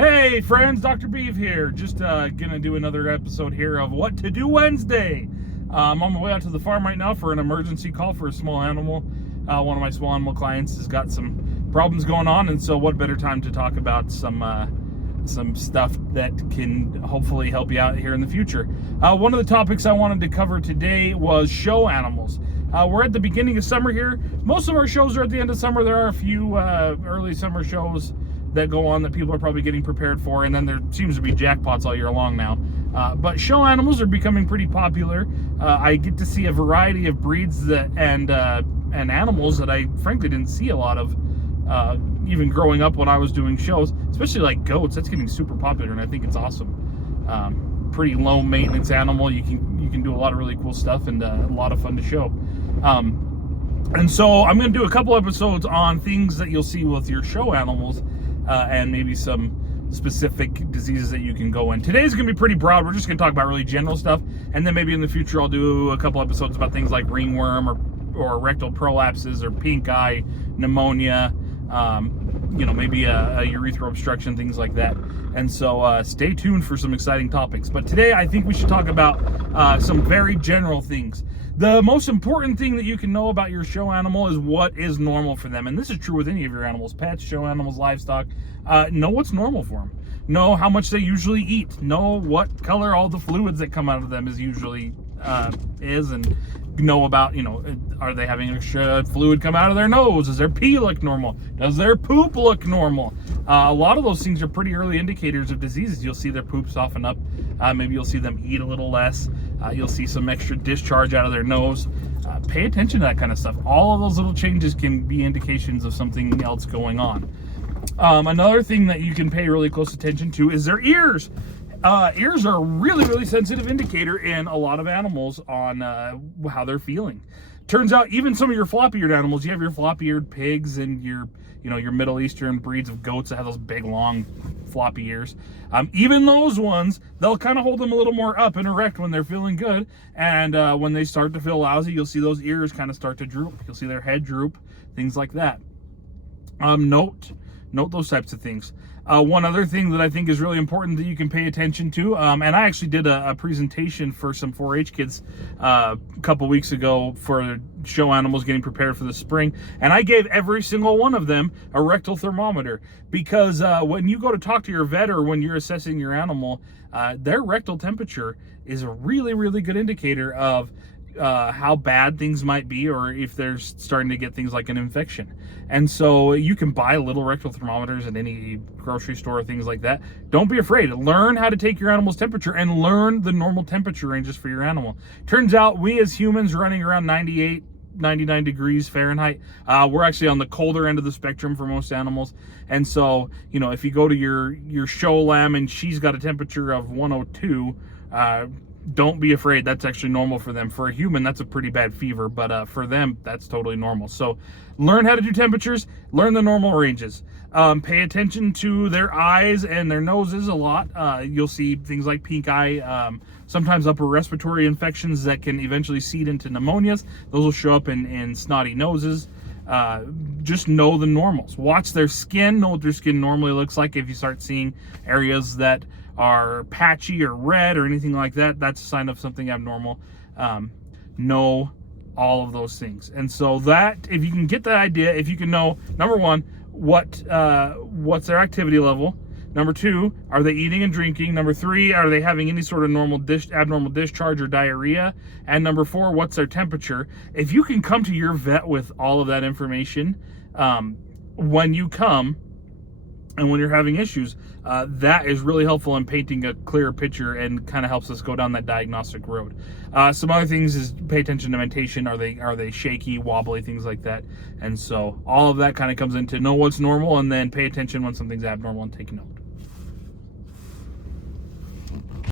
Hey friends, Dr. Beeve here. Just gonna do another episode here of What to Do Wednesday. I'm on my way out to the farm right now for an emergency call for a small animal. One of my small animal clients has got some problems going on, and so what better time to talk about some stuff that can hopefully help you out here in the future. One of the topics I wanted to cover today was show animals. We're at the beginning of summer here. Most of our shows are at the end of summer. There are a few early summer shows that go on that people are probably getting prepared for, and then there seems to be jackpots all year long now. But show animals are becoming pretty popular. I get to see a variety of breeds and animals that I frankly didn't see a lot of even growing up when I was doing shows, especially like goats. That's getting super popular, and I think it's awesome. Pretty low maintenance animal. You can do a lot of really cool stuff, and a lot of fun to show. And so I'm going to do a couple episodes on things that you'll see with your show animals, and maybe some specific diseases that you can go in. Today's going to be pretty broad. We're just going to talk about really general stuff, and then maybe in the future I'll do a couple episodes about things like ringworm or rectal prolapses or pink eye, pneumonia, maybe a urethral obstruction, things like that. And so stay tuned for some exciting topics. But today I think we should talk about some very general things. The most important thing that you can know about your show animal is what is normal for them. And this is true with any of your animals, pets, show animals, livestock. Know what's normal for them. Know how much they usually eat. Know what color all the fluids that come out of them is usually and know about, are they having extra fluid come out of their nose? Does their pee look normal? Does their poop look normal? A lot of those things are pretty early indicators of diseases. You'll see their poop soften up. Maybe you'll see them eat a little less. You'll see some extra discharge out of their nose. Pay attention to that kind of stuff. All of those little changes can be indications of something else going on. Another thing that you can pay really close attention to is their ears. Ears are a really, really sensitive indicator in a lot of animals on how they're feeling. Turns out even some of your floppy-eared animals, you have your floppy-eared pigs and your Middle Eastern breeds of goats that have those big, long, floppy ears. Even those ones, they'll kind of hold them a little more up and erect when they're feeling good. And when they start to feel lousy, you'll see those ears kind of start to droop. You'll see their head droop, things like that. Note those types of things. One other thing that I think is really important that you can pay attention to, and I actually did a presentation for some 4-H kids a couple weeks ago for show animals getting prepared for the spring, and I gave every single one of them a rectal thermometer, because when you go to talk to your vet or when you're assessing your animal, their rectal temperature is a really, really good indicator of how bad things might be, or if they're starting to get things like an infection. And so you can buy little rectal thermometers at any grocery store, things like that. Don't be afraid. Learn how to take your animal's temperature and learn the normal temperature ranges for your animal. Turns out we as humans running around 98, 99 degrees Fahrenheit. We're actually on the colder end of the spectrum for most animals. And so, if you go to your show lamb and she's got a temperature of 102, don't be afraid. That's actually normal for them. For a human, that's a pretty bad fever, but for them, that's totally normal. So learn how to do temperatures, learn the normal ranges. Pay attention to their eyes and their noses a lot. You'll see things like pink eye, sometimes upper respiratory infections that can eventually seed into pneumonias. Those will show up in snotty noses. Just know the normals. Watch their skin, know what their skin normally looks like. If you start seeing areas that are patchy or red or anything like that, that's a sign of something abnormal. Know all of those things. And so that, if you can get that idea, if you can know, number one, what's their activity level. Number two, are they eating and drinking? Number three, are they having any sort of abnormal discharge or diarrhea? And number four, what's their temperature? If you can come to your vet with all of that information when you come and when you're having issues, that is really helpful in painting a clearer picture and kind of helps us go down that diagnostic road. Some other things is pay attention to mentation. Are they shaky, wobbly, things like that? And so all of that kind of comes into know what's normal and then pay attention when something's abnormal and take note.